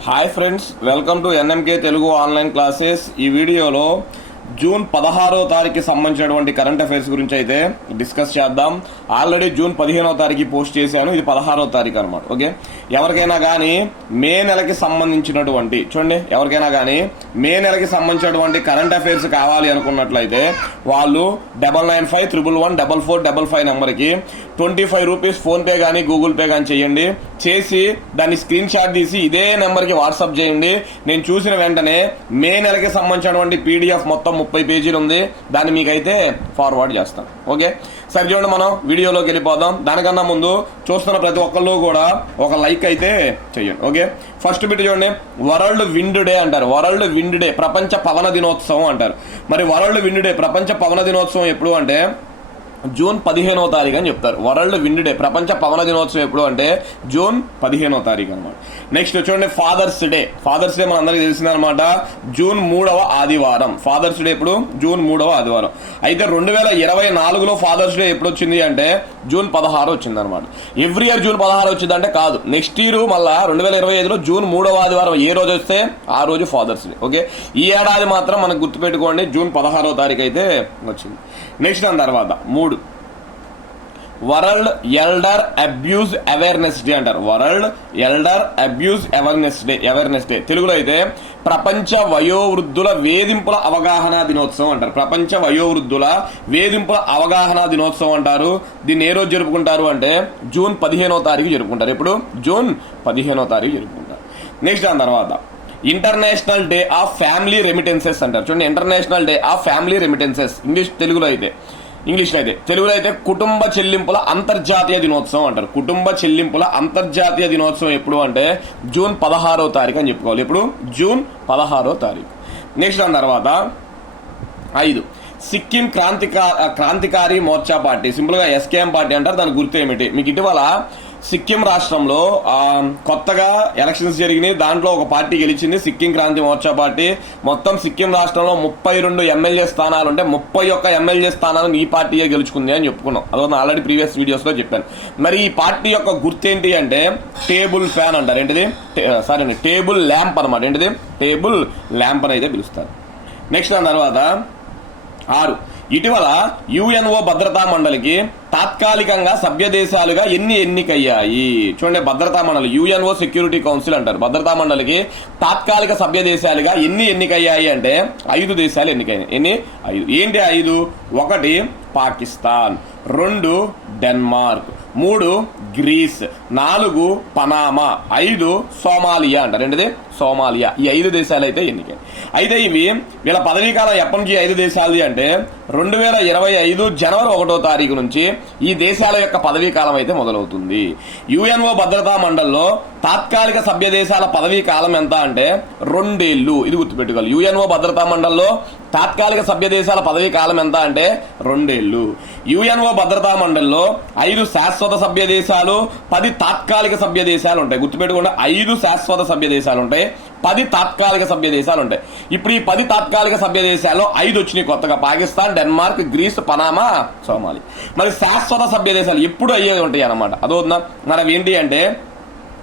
Hi friends welcome to NMK Telugu online classes ఈ వీడియోలో June పదహారో తారీఖుకి సంబంధించినటువంటి కరెంట్ అఫైర్స్ గురించి అయితే డిస్కస్ చేద్దాం. ఆల్రెడీ జూన్ పదిహేనో తారీఖు పోస్ట్ చేశాను. ఇది పదహారో తారీఖు అనమాట ఓకే? ఎవరికైనా కానీ మే నెలకి సంబంధించినటువంటి చూడండి ఎవరికైనా కానీ మే నెలకి సంబంధించినటువంటి కరెంట్ అఫైర్స్ కావాలి అనుకున్నట్లయితే వాళ్ళు double nine five triple one double four double five నెంబర్కి ట్వంటీ ఫైవ్ రూపీస్ ఫోన్పే కానీ గూగుల్ పే కానీ చేయండి. చేసి దాన్ని స్క్రీన్ షాట్ తీసి ఇదే నెంబర్కి వాట్సాప్ చేయండి. నేను చూసిన వెంటనే మే నెలకి సంబంధించినటువంటి పీడిఎఫ్ మొత్తం ముప్పై పేజీలు ఉంది. దాన్ని మీకైతే ఫార్వర్డ్ చేస్తాను ఓకే? సరే చూడండి మనం వీడియోలోకి వెళ్ళిపోదాం. దానికన్నా ముందు చూస్తున్న ప్రతి ఒక్కళ్ళు కూడా ఒక లైక్ అయితే చెయ్యండి ఓకే? ఫస్ట్ బిట్ చూడండి. వరల్డ్ విండ్ డే అంటారు. వరల్డ్ విండ్ డే ప్రపంచ పవన దినోత్సవం అంటారు. మరి వరల్డ్ విండ్ డే ప్రపంచ పవన దినోత్సవం ఎప్పుడు అంటే జూన్ పదిహేనవ తారీఖు అని చెప్తారు. వరల్డ్ విండ్ డే ప్రపంచ పవన దినోత్సవం ఎప్పుడు అంటే జూన్ పదిహేనవ తారీఖు అనమాట నెక్స్ట్ చూడండి ఫాదర్స్ డే. ఫాదర్స్ డే మనందరికీ తెలిసిందనమాట జూన్ మూడవ ఆదివారం. ఫాదర్స్ డే ఎప్పుడు? జూన్ మూడవ ఆదివారం. అయితే రెండు వేల ఇరవై నాలుగులో ఫాదర్స్ డే ఎప్పుడు వచ్చింది అంటే జూన్ పదహారు వచ్చింది అనమాట ఎవ్రీ ఇయర్ జూన్ పదహారు వచ్చింది అంటే కాదు. నెక్స్ట్ ఇయర్ మళ్ళా రెండు వేల ఇరవై ఐదులో జూన్ మూడవ ఆదివారం ఏ రోజు వస్తే ఆ రోజు ఫాదర్స్ డే. ఓకే? ఈ ఏడాది మాత్రం మనకు గుర్తుపెట్టుకోండి జూన్ పదహారవ తారీఖు అయితే వచ్చింది. నెక్స్ట్ దాని తర్వాత మూడు world elder abuse awareness day అంటారు. World elder abuse awareness day awareness day. తెలుగులో అయితే ప్రపంచ వయోవృద్ధుల వేధింపుల అవగాహన దినోత్సవం అంటారు. ప్రపంచ వయోవృద్ధుల వేధింపుల అవగాహన దినోత్సవం అంటారు. దీన్ని ఏ రోజు జరుపుకుంటారు అంటే జూన్ పదిహేనో తారీఖు జరుపుకుంటారు. ఇప్పుడు జూన్ పదిహేనో తారీఖు జరుపుకుంటారు. నెక్స్ట్ దాని తర్వాత international day of family remittances అంటారు. చూడండి international day of family remittances. English తెలుగులో అయితే ఇంగ్లీష్లో అయితే. తెలుగులో అయితే కుటుంబ చెల్లింపుల అంతర్జాతీయ దినోత్సవం అంటారు. కుటుంబ చెల్లింపుల అంతర్జాతీయ దినోత్సవం ఎప్పుడు అంటే జూన్ పదహారో తారీఖు అని చెప్పుకోవాలి. ఎప్పుడు? జూన్ పదహారో తారీఖు. నెక్స్ట్ దాని తర్వాత ఐదు. సిక్కిం క్రాంతికా క్రాంతికారి మోర్చా పార్టీ. సింపుల్గా ఎస్కేఎం పార్టీ అంటారు. దాని గుర్తు ఏమిటి? మీకు ఇటీవల సిక్కిం రాష్ట్రంలో కొత్తగా ఎలక్షన్స్ జరిగినాయి. దాంట్లో ఒక పార్టీ గెలిచింది సిక్కిం క్రాంతి మోర్చా పార్టీ. మొత్తం సిక్కిం రాష్ట్రంలో ముప్పై రెండు ఎమ్మెల్యే స్థానాలు ఉంటే ముప్పై ఒక్క ఎమ్మెల్యే స్థానాలను ఈ పార్టీయే గెలుచుకుంది అని చెప్పుకున్నాం. అదొక ఆల్రెడీ ప్రీవియస్ వీడియోస్లో చెప్పాను. మరి ఈ పార్టీ యొక్క గుర్తు ఏంటి అంటే టేబుల్ ఫ్యాన్ అంటారు. ఏంటిది? సారీ అండి టేబుల్ ల్యాంప్ అనమాట ఏంటిది? టేబుల్ ల్యాంప్ అని అయితే పిలుస్తారు. నెక్స్ట్ దాని తర్వాత ఆరు. ఇటీవల యుఎన్ఓ భద్రతా మండలికి తాత్కాలికంగా సభ్య దేశాలుగా ఎన్ని ఎన్నికయ్యాయి? చూడండి భద్రతా మండలి యుఎన్ఓ సెక్యూరిటీ కౌన్సిల్ అంటారు. భద్రతా మండలికి తాత్కాలిక సభ్య దేశాలుగా ఎన్ని ఎన్నికయ్యాయి అంటే ఐదు దేశాలు ఎన్నికయ్యాయి. ఎన్ని? ఐదు. ఏంటి ఐదు? ఒకటి పాకిస్తాన్. రెండు డెన్మార్క్. మూడు గ్రీస్. నాలుగు పనామా. ఐదు సోమాలియా అంటారు ఏంటిది సోమాలియా. ఈ ఐదు దేశాలు అయితే ఎన్నికై అయితే ఇవి వీళ్ళ పదవీకాలం ఎప్పటి నుంచి ఐదు దేశాలది అంటే రెండు వేల ఇరవై ఐదు జనవరి ఒకటో తారీఖు నుంచి ఈ దేశాల యొక్క పదవీ కాలం అయితే మొదలవుతుంది. యుఎన్ఓ భద్రతా మండలిలో తాత్కాలిక సభ్య దేశాల పదవీ కాలం ఎంత అంటే రెండేళ్ళు ఇది గుర్తుపెట్టుకోవాలి. యుఎన్ఓ భద్రతా మండలిలో తాత్కాలిక సభ్య దేశాల పదవీ కాలం ఎంత అంటే రెండేళ్ళు యుఎన్ఓ భద్రతా మండలిలో ఐదు శాశ్వత సభ్య దేశాలు పది తాత్కాలిక సభ్య దేశాలు ఉంటాయి గుర్తుపెట్టుకుంటే ఐదు శాశ్వత సభ్య దేశాలు ఉంటాయి పది తాత్కాలిక సభ్య దేశాలు ఉంటాయి ఇప్పుడు ఈ పది తాత్కాలిక సభ్య దేశాల్లో ఐదు వచ్చినాయి కొత్తగా. Pakistan Denmark Greece Panama Somali. మరి శాశ్వత సభ్య దేశాలు ఎప్పుడు అయ్యేది ఉంటాయి అన్నమాట అదవుతుందా మనం ఏంటి అంటే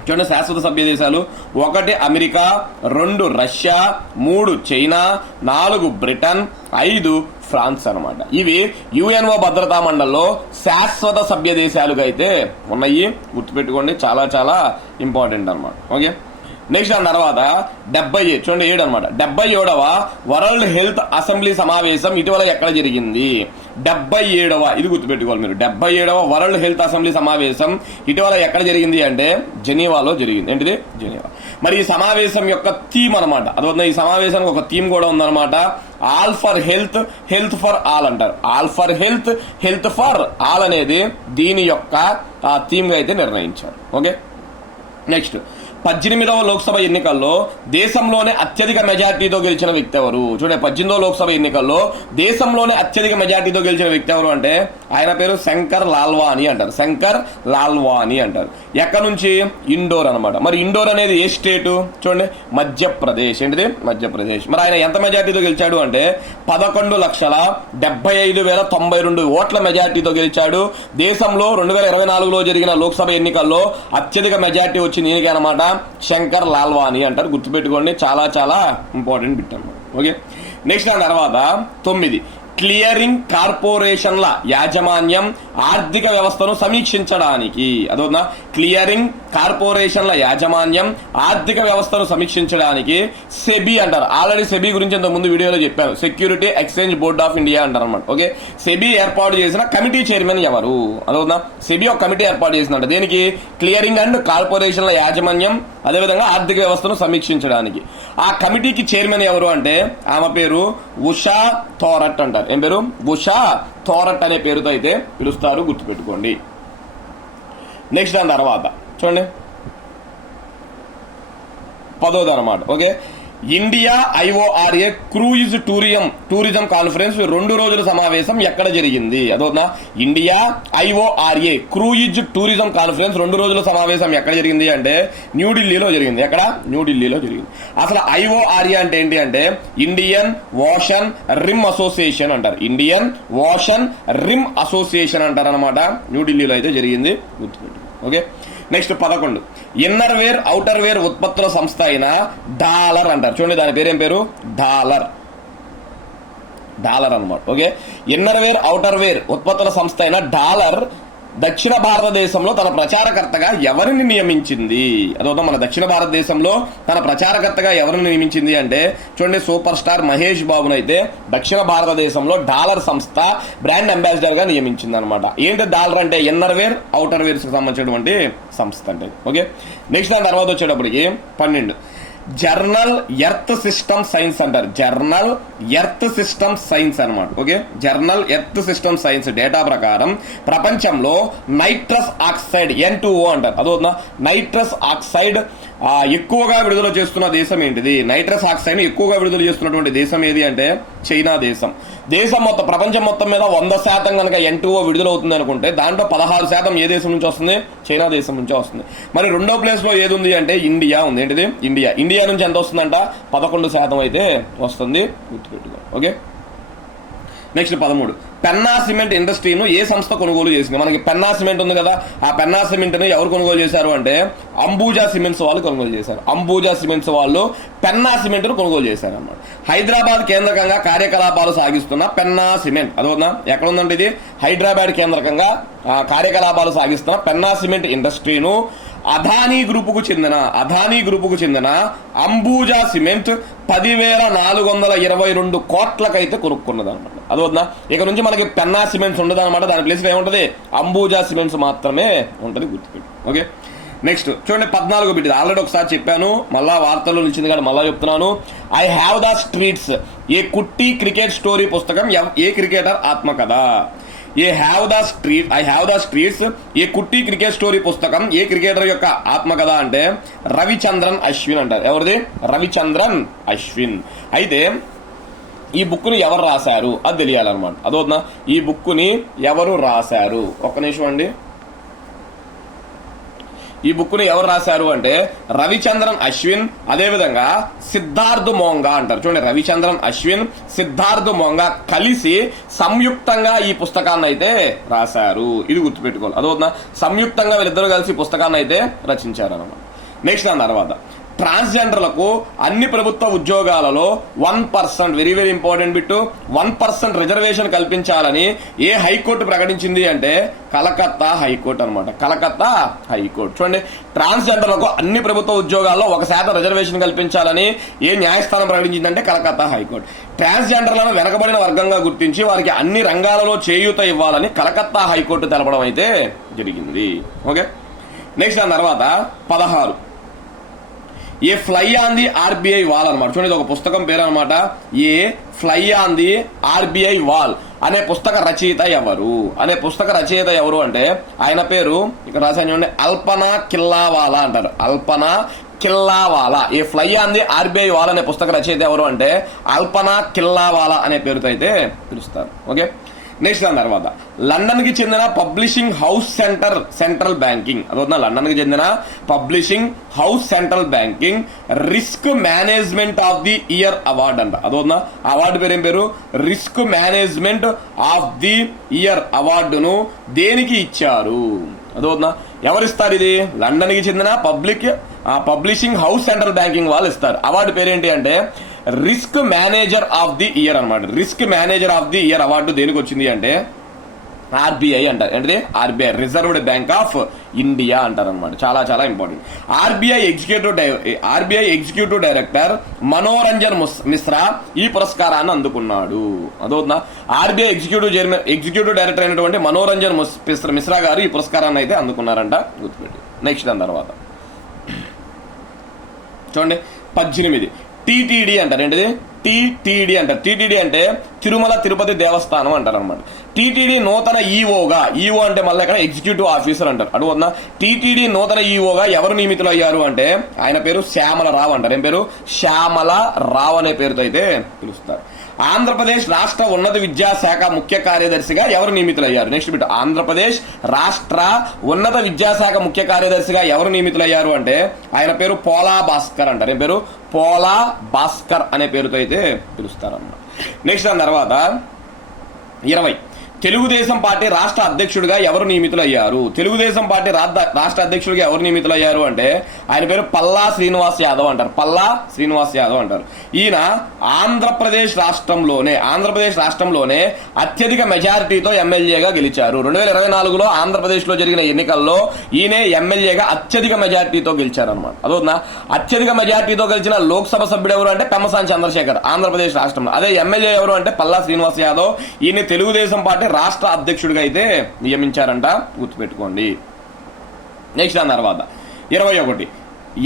చూడండి శాశ్వత సభ్య దేశాలు. ఒకటి అమెరికా రెండు రష్యా మూడు చైనా నాలుగు బ్రిటన్ ఐదు ఫ్రాన్స్ అనమాట ఇవి యుఎన్ఓ భద్రతా మండలిలో శాశ్వత సభ్య దేశాలుగా అయితే ఉన్నాయి. గుర్తుపెట్టుకోండి చాలా చాలా ఇంపార్టెంట్ అన్నమాట. ఓకే? నెక్స్ట్ దాని తర్వాత డెబ్బై చూడండి ఏడు అనమాట డెబ్బై ఏడవ వరల్డ్ హెల్త్ అసెంబ్లీ సమావేశం ఇటీవల ఎక్కడ జరిగింది? డెబ్బై ఏడవ ఇది గుర్తుపెట్టుకోవాలి మీరు. డెబ్బై ఏడవ వరల్డ్ హెల్త్ అసెంబ్లీ సమావేశం ఇటీవల ఎక్కడ జరిగింది అంటే జెనీవాలో జరిగింది. ఏంటిది? జెనీవా. మరి ఈ సమావేశం యొక్క థీమ్ అనమాట అదొక ఈ సమావేశానికి ఒక థీమ్ కూడా ఉందన్నమాట. All for health health for all అంటారు. All for health health for all అనేది దీని యొక్క థీమ్గా అయితే నిర్ణయించారు. ఓకే? నెక్స్ట్. పద్దెనిమిదవ లోక్సభ ఎన్నికల్లో దేశంలోనే అత్యధిక మెజార్టీతో గెలిచిన వ్యక్తి ఎవరు? చూడండి పద్దెనిమిదవ లోక్సభ ఎన్నికల్లో దేశంలోనే అత్యధిక మెజార్టీతో గెలిచిన వ్యక్తి ఎవరు అంటే? ఆయన పేరు శంకర్ లాల్వాని అంటారు. శంకర్ లాల్వాని అంటారు. ఎక్కడ నుంచి? ఇండోర్ అన్నమాట. మరి ఇండోర్ అనేది ఏ స్టేటు? చూడండి మధ్యప్రదేశ్. ఏంటిది? మధ్యప్రదేశ్. మరి ఆయన ఎంత మెజార్టీతో గెలిచాడు అంటే? పదకొండు లక్షల డెబ్బై ఐదు వేల తొంభై రెండు ఓట్ల మెజార్టీతో గెలిచాడు. దేశంలో రెండు వేల ఇరవై నాలుగులో జరిగిన లోక్సభ ఎన్నికల్లో అత్యధిక మెజార్టీ వచ్చింది ఈయనకి అనమాట శంకర్ లాల్వాని అంటారు. గుర్తుపెట్టుకోండి చాలా చాలా ఇంపార్టెంట్ బిట్ అనమాట ఓకే? నెక్స్ట్ దాని తర్వాత తొమ్మిది. క్లియరింగ్ కార్పొరేషన్ల యాజమాన్యం ఆర్థిక వ్యవస్థను సమీక్షించడానికి. అదొక క్లియరింగ్ కార్పొరేషన్ల యాజమాన్యం ఆర్థిక వ్యవస్థను సమీక్షించడానికి సెబీ అంటారు. ఆల్రెడీ సెబీ గురించి ఇంత ముందు వీడియోలో చెప్పారు security exchange board of India అంటారు అనమాట ఓకే? సెబీ ఏర్పాటు చేసిన కమిటీ చైర్మన్ ఎవరు? అదొక సెబీ ఒక కమిటీ ఏర్పాటు చేసిందంట. దేనికి? క్లియరింగ్ అండ్ కార్పొరేషన్ల యాజమాన్యం అదేవిధంగా ఆర్థిక వ్యవస్థను సమీక్షించడానికి. ఆ కమిటీకి చైర్మన్ ఎవరు అంటే ఆమె పేరు ఉషా థోరట్ అంటారు. ఏం పేరు? ఉషా థోరట్ అనే పేరుతో అయితే పిలుస్తారు గుర్తుపెట్టుకోండి. నెక్స్ట్ దాని తర్వాత. చూడండి. పదోది అనమాట okay India IORA cruise tourism tourism conference రెండు రోజుల సమావేశం ఎక్కడ జరిగింది? అదోనా India IORA cruise tourism conference రెండు రోజుల సమావేశం ఎక్కడ జరిగింది అంటే న్యూఢిల్లీలో జరిగింది. ఎక్కడ? న్యూఢిల్లీలో జరిగింది. అసలు ఐఓఆర్ఏ అంటే ఏంటి అంటే ఇండియన్ ఓషన్ రిమ్ అసోసియేషన్ అంటారు. ఇండియన్ ఓషన్ రిమ్ అసోసియేషన్ అంటారు అనమాట న్యూఢిల్లీలో అయితే జరిగింది. గుర్తుపెట్టు ఓకే? నెక్స్ట్ పదకొండు. ఇన్నర్ వేర్ అవుటర్ వేర్ ఉత్పత్తుల సంస్థ అయిన డాలర్ అంటారు. చూడండి దాని పేరేం పేరు? డాలర్. డాలర్ అన్నమాట. Okay? Inner wear outer wear ఉత్పత్తుల సంస్థ అయిన డాలర్ దక్షిణ భారతదేశంలో తన ప్రచారకర్తగా ఎవరిని నియమించింది? అదొక మన దక్షిణ భారతదేశంలో తన ప్రచారకర్తగా ఎవరిని నియమించింది అంటే చూడండి సూపర్ స్టార్ మహేష్ బాబునైతే దక్షిణ భారతదేశంలో డాలర్ సంస్థ బ్రాండ్ అంబాసిడర్గా నియమించింది అనమాట ఏంటి డాలర్ అంటే? ఇన్నర్ వేర్ అవుటర్ వేర్స్కి సంబంధించినటువంటి సంస్థ అంటే. ఓకే? నెక్స్ట్ దాని తర్వాత వచ్చేటప్పటికి పన్నెండు. జర్నల్ ఎర్త్ సిస్టమ్ సైన్స్ అంటారు. జర్నల్ ఎర్త్ సిస్టమ్ సైన్స్ అనమాట okay? Journal earth system science data ప్రకారం ప్రపంచంలో nitrous oxide N two O అంటారు. అదవుతుందా నైట్రస్ ఆక్సైడ్ ఎక్కువగా విడుదల చేస్తున్న దేశం ఏంటిది? నైట్రస్ ఆక్సైడ్ ఎక్కువగా విడుదల చేస్తున్నటువంటి దేశం ఏది అంటే చైనా దేశం. దేశం మొత్తం ప్రపంచం మొత్తం మీద వంద శాతం కనుక ఎన్ టూ విడుదల అవుతుంది అనుకుంటే దాంట్లో పదహారు శాతం ఏ దేశం నుంచి వస్తుంది? చైనా దేశం నుంచే వస్తుంది. మరి రెండో ప్లేస్లో ఏది ఉంది అంటే ఇండియా ఉంది. ఏంటిది? ఇండియా. ఇండియా నుంచి ఎంత వస్తుందంట? పదకొండు శాతం అయితే వస్తుంది. గుర్తుపెట్టుకో. ఓకే? నెక్స్ట్ పదమూడు. పెన్నా సిమెంట్ ఇండస్ట్రీను ఏ సంస్థ కొనుగోలు చేసింది? మనకి పెన్నా సిమెంట్ ఉంది కదా ఆ పెన్నా సిమెంట్ని ఎవరు కొనుగోలు చేశారు అంటే అంబూజా సిమెంట్స్ వాళ్ళు కొనుగోలు చేశారు. అంబూజా సిమెంట్స్ వాళ్ళు పెన్నా సిమెంట్ను కొనుగోలు చేశారు అన్నమాట హైదరాబాద్ కేంద్రకంగా కార్యకలాపాలు సాగిస్తున్న పెన్నా సిమెంట్. అదవునా ఎక్కడ ఉందంటే ఇది? హైదరాబాద్ కేంద్రకంగా కార్యకలాపాలు సాగిస్తున్న పెన్నా సిమెంట్ ఇండస్ట్రీను అదానీ గ్రూపుకు చెందిన అదానీ గ్రూపుకు చెందిన అంబూజా సిమెంట్ పదివేల నాలుగు వందల ఇరవై రెండు కోట్లకైతే కొనుక్కున్నది అనమాట అదవుతుందా ఇక నుంచి మనకి పెన్నా సిమెంట్స్ ఉండదు అనమాట దాని ప్లేస్లో ఏముంటుంది? అంబూజా సిమెంట్స్ మాత్రమే ఉంటుంది గుర్తుపెట్టు. ఓకే? నెక్స్ట్ చూడండి పద్నాలుగు బిడ్డ ఆల్రెడీ ఒకసారి చెప్పాను. మళ్ళా వార్తల్లో నిలిచింది కానీ మళ్ళా చెప్తున్నాను. I have the streets a Kutti cricket story పుస్తకం ఎవ్- ఏ క్రికెటర్ ఆత్మకథ? I have the street I have the streets a Kutti cricket story పుస్తకం ఏ క్రికెటర్ యొక్క ఆత్మకథ అంటే రవిచంద్రన్ అశ్విన్ అంటారు. ఎవరిది? రవిచంద్రన్ అశ్విన్. అయితే ఈ బుక్ని ఎవరు రాశారు? అది తెలియాలన్నమాట. అదవుతుందా ఈ బుక్ని ఎవరు రాశారు? ఒక్క నిమిషం అండి. ఈ బుక్ని ఎవరు రాశారు అంటే రవిచంద్రన్ అశ్విన్ అదేవిధంగా సిద్ధార్థ్ మోంగా అంటారు. చూడండి రవిచంద్రన్ అశ్విన్ సిద్ధార్థ్ మోంగా కలిసి సంయుక్తంగా ఈ పుస్తకాన్ని అయితే రాశారు. ఇది గుర్తుపెట్టుకోవాలి. అదవుతుందా సంయుక్తంగా వీళ్ళిద్దరూ కలిసి పుస్తకాన్ని అయితే రచించారు అనమాట నెక్స్ట్ దాని తర్వాత. ట్రాన్స్జెండర్లకు అన్ని ప్రభుత్వ ఉద్యోగాలలో one percent very very important bit one percent reservation కల్పించాలని ఏ హైకోర్టు ప్రకటించింది అంటే కలకత్తా హైకోర్టు అనమాట కలకత్తా హైకోర్టు. చూడండి ట్రాన్స్జెండర్లకు అన్ని ప్రభుత్వ ఉద్యోగాల్లో ఒక శాతం రిజర్వేషన్ కల్పించాలని ఏ న్యాయస్థానం ప్రకటించిందంటే కలకత్తా హైకోర్టు. ట్రాన్స్జెండర్లను వెనకబడిన వర్గంగా గుర్తించి వారికి అన్ని రంగాలలో చేయూత ఇవ్వాలని కలకత్తా హైకోర్టు తెలపడం అయితే జరిగింది. ఓకే? నెక్స్ట్ దాని తర్వాత పదహారు. A fly on the RBI wall అనమాట చూడండి ఇది ఒక పుస్తకం పేరు అనమాట a fly on the RBI wall అనే పుస్తక రచయిత ఎవరు? అనే పుస్తక రచయిత ఎవరు అంటే ఆయన పేరు ఇక్కడ రాశాను చూడండి అల్పనా కిల్లావాలా అంటారు. Alpana Killawala. A fly on the RBI wall అనే పుస్తక రచయిత ఎవరు అంటే అల్పనా కిల్లావాలా అనే పేరుతో అయితే పిలుస్తారు. ఓకే? నెక్స్ట్ దాని తర్వాత లండన్కి చెందిన publishing house centre central banking అదొద్దా లండన్కి చెందిన publishing house central banking risk management of the year award అంట. అదొద్దా అవార్డు పేరు ఏం పేరు? Risk management of the year అవార్డును దేనికి ఇచ్చారు? అదవుతుందా ఎవరిస్తారు ఇది? లండన్కి చెందిన public publishing house central banking వాళ్ళు ఇస్తారు. అవార్డు పేరేంటి అంటే risk manager of the year అన్నమాట. Risk manager of the year award దేనికి వచ్చింది అంటే ఆర్బీఐ అంటారు ఏంటిది? RBI reserved bank of India అంటారు అనమాట చాలా చాలా important RBI executive RBI executive director Manoranjan Mishra ఈ పురస్కారాన్ని అందుకున్నాడు. అదవుతుందా? RBI executive chairman executive director అయినటువంటి మనోరంజన్ మిశ్రా- మిశ్రా గారు ఈ పురస్కారాన్ని అయితే అందుకున్నారంట. గుర్తుపెట్టి. నెక్స్ట్ దాని తర్వాత. చూడండి. పద్దెనిమిది. టీటీడీ అంటారు. ఏంటిది? టీటీడీ అంటారు. టీటీడీ అంటే తిరుమల తిరుపతి దేవస్థానం అంటారు అనమాట టీటీడీ నూతన ఈఓగా ఈఓ అంటే మళ్ళీ ఇక్కడ ఎగ్జిక్యూటివ్ ఆఫీసర్ అంటారు. అడుగుతుందా టీటీడీ నూతన ఈఓగా ఎవరు నియమితులు అయ్యారు అంటే ఆయన పేరు శ్యామల రావు అంటారు. ఏం పేరు? శ్యామల రావు అనే పేరుతో అయితే పిలుస్తారు. ఆంధ్రప్రదేశ్ రాష్ట్ర ఉన్నత విద్యాశాఖ ముఖ్య కార్యదర్శిగా ఎవరు నియమితులయ్యారు? నెక్స్ట్ బిట్ ఆంధ్రప్రదేశ్ రాష్ట్ర ఉన్నత విద్యాశాఖ ముఖ్య కార్యదర్శిగా ఎవరు నియమితులయ్యారు అంటే ఆయన పేరు పోలా భాస్కర్ అంటారు ఏం పేరు పోలా భాస్కర్ అనే పేరుతో అయితే పిలుస్తారన్నమాట. నెక్స్ట్ దాని తర్వాత ఇరవై. తెలుగుదేశం పార్టీ రాష్ట్ర అధ్యక్షుడిగా ఎవరు నియమితులయ్యారు? తెలుగుదేశం పార్టీ రాష్ట్ర రాష్ట్ర అధ్యక్షుడిగా ఎవరు నియమితులయ్యారు అంటే ఆయన పేరు పల్లా శ్రీనివాస్ యాదవ్ అంటారు. పల్లా శ్రీనివాస్ యాదవ్ అంటారు. ఈయన ఆంధ్రప్రదేశ్ రాష్ట్రంలోనే ఆంధ్రప్రదేశ్ రాష్ట్రంలోనే అత్యధిక మెజారిటీతో ఎమ్మెల్యేగా గెలిచారు. రెండు వేల ఇరవై నాలుగులో ఆంధ్రప్రదేశ్లో జరిగిన ఎన్నికల్లో ఈయనే ఎమ్మెల్యేగా అత్యధిక మెజారిటీతో గెలిచారనమాట అదవుతుందా అత్యధిక మెజారిటీతో గెలిచిన లోక్సభ సభ్యుడు ఎవరు అంటే పెమ్మసాని చంద్రశేఖర్ ఆంధ్రప్రదేశ్ రాష్ట్రంలో. అదే ఎమ్మెల్యే ఎవరు అంటే పల్లా శ్రీనివాస్ యాదవ్. ఈయన తెలుగుదేశం పార్టీ రాష్ట్ర అధ్యక్షుడిగా అయితే నియమించారంట. గుర్తుపెట్టుకోండి. నెక్స్ట్ దాని తర్వాత ఇరవై ఒకటి.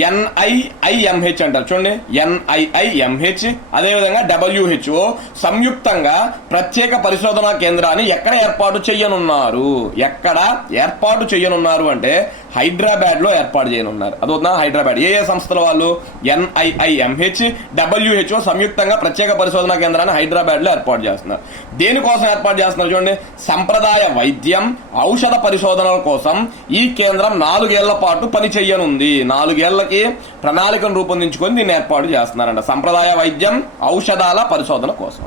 ఎన్ఐఐఎంహెచ్ అంటారు. చూడండి. ఎన్ఐఐఎంహెచ్ అదేవిధంగా డబ్ల్యూహెచ్ఓ సంయుక్తంగా ప్రత్యేక పరిశోధనా కేంద్రాన్ని ఎక్కడ ఏర్పాటు చేయనున్నారు? ఎక్కడ ఏర్పాటు చేయనున్నారు అంటే హైదరాబాద్లో ఏర్పాటు చేయనున్నారు. అదవుతుందా హైదరాబాద్. ఏ ఏ సంస్థల వాళ్ళు? ఎన్ఐఐఎంహెచ్ డబ్ల్యూహెచ్ఓ సంయుక్తంగా ప్రత్యేక పరిశోధనా కేంద్రాన్ని హైదరాబాద్లో ఏర్పాటు చేస్తున్నారు. దేనికోసం ఏర్పాటు చేస్తున్నారు చూడండి. సంప్రదాయ వైద్యం ఔషధ పరిశోధనల కోసం ఈ కేంద్రం నాలుగేళ్ళ పాటు పని చేయనుంది నాలుగేళ్ళకి ప్రణాళికను రూపొందించుకొని దీన్ని ఏర్పాటు చేస్తున్నారంట. సంప్రదాయ వైద్యం ఔషధాల పరిశోధన కోసం.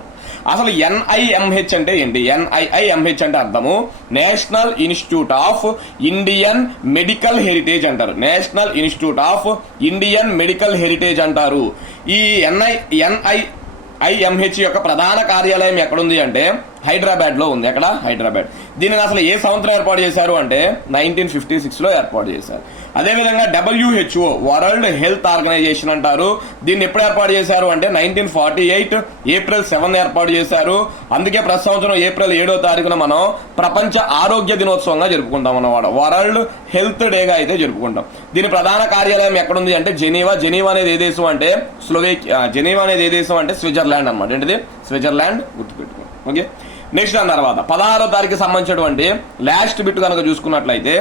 అసలు ఎన్ఐఎంహెచ్ అంటే ఏంటి? ఎన్ఐఐఎంహెచ్ అంటే అర్థము national institute of Indian medical heritage అంటారు. National institute of Indian medical heritage అంటారు. ఈ ఎన్ఐ ఎన్ఐ ఐఎంహెచ్ యొక్క ప్రధాన కార్యాలయం ఎక్కడుంది అంటే హైదరాబాద్లో ఉంది ఎక్కడ హైదరాబాద్. దీనిని అసలు ఏ సంవత్సరం ఏర్పాటు చేశారు అంటే నైన్టీన్ ఫిఫ్టీ సిక్స్లో ఏర్పాటు చేశారు. అదేవిధంగా డబ్ల్యూహెచ్ఓ వరల్డ్ హెల్త్ ఆర్గనైజేషన్ అంటారు. దీన్ని ఎప్పుడు ఏర్పాటు చేశారు అంటే nineteen forty eight April seven ఏర్పాటు చేశారు. అందుకే ప్రతి సంవత్సరం ఏప్రిల్ ఏడో తారీఖున మనం ప్రపంచ ఆరోగ్య దినోత్సవంగా జరుపుకుంటాం అన్నమాట. వరల్డ్ హెల్త్ డేగా అయితే జరుపుకుంటాం. దీని ప్రధాన కార్యాలయం ఎక్కడుంది అంటే జెనీవా. జెనీవా అనేది ఏ దేశం అంటే? స్లోవేక్ జెనీవా అనేది ఏ దేశం అంటే? స్విట్జర్లాండ్ అన్నమాట. ఏంటిది? స్విట్జర్లాండ్ గుర్తుపెట్టుకోండి. ఓకే? నెక్స్ట్ దాని తర్వాత పదహారో తారీఖు సంబంధించినటువంటి లాస్ట్ బిట్ కనుక చూసుకున్నట్లయితే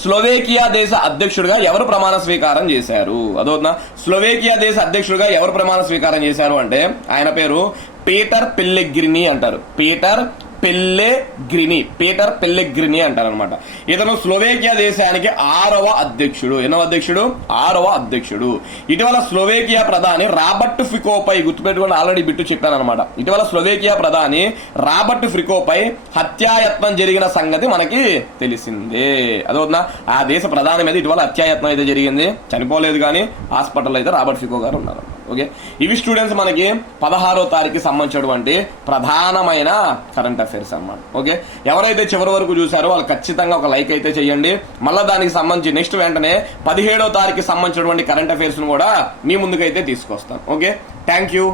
స్లోవేకియా దేశ అధ్యక్షుడిగా ఎవరు ప్రమాణ స్వీకారం చేశారు? అదవుతుందా స్లోవేకియా దేశ అధ్యక్షుడిగా ఎవరు ప్రమాణ స్వీకారం చేశారు అంటే ఆయన పేరు పీటర్ పెల్లెగ్రిని అంటారు. పీటర్ పెల్లెగ్రిని పీటర్ పెల్లె గ్రిని అంటారనమాట ఇతను స్లోవేకియా దేశానికి ఆరవ అధ్యక్షుడు. ఎన్నో అధ్యక్షుడు? ఆరవ అధ్యక్షుడు. ఇటీవల స్లోవేకియా ప్రధాని రాబర్ట్ ఫికోపై గుర్తుపెట్టుకుని ఆల్రెడీ బిట్టు చెప్పాననమాట ఇటీవల స్లోవేకియా ప్రధాని రాబర్ట్ ఫికోపై హత్యాయత్నం జరిగిన సంగతి మనకి తెలిసిందే. అదవుతుందా ఆ దేశ ప్రధాని మీద ఇటీవల హత్యాయత్నం అయితే జరిగింది. చనిపోలేదు కానీ హాస్పిటల్ అయితే రాబర్ట్ ఫికో గారు ఉన్నారు. ఓకే? ఇవి స్టూడెంట్స్ మనకి పదహారో తారీఖు సంబంధించినటువంటి ప్రధానమైన కరెంట్ అఫైర్స్ అన్నమాట. ఓకే? ఎవరైతే చివరి వరకు చూసారో వాళ్ళు ఖచ్చితంగా ఒక లైక్ అయితే చేయండి. మళ్ళీ దానికి సంబంధించి నెక్స్ట్ వెంటనే పదిహేడో తారీఖు సంబంధించినటువంటి కరెంట్ అఫైర్స్ కూడా మీ ముందుకైతే తీసుకొస్తాం. ఓకే? Thank you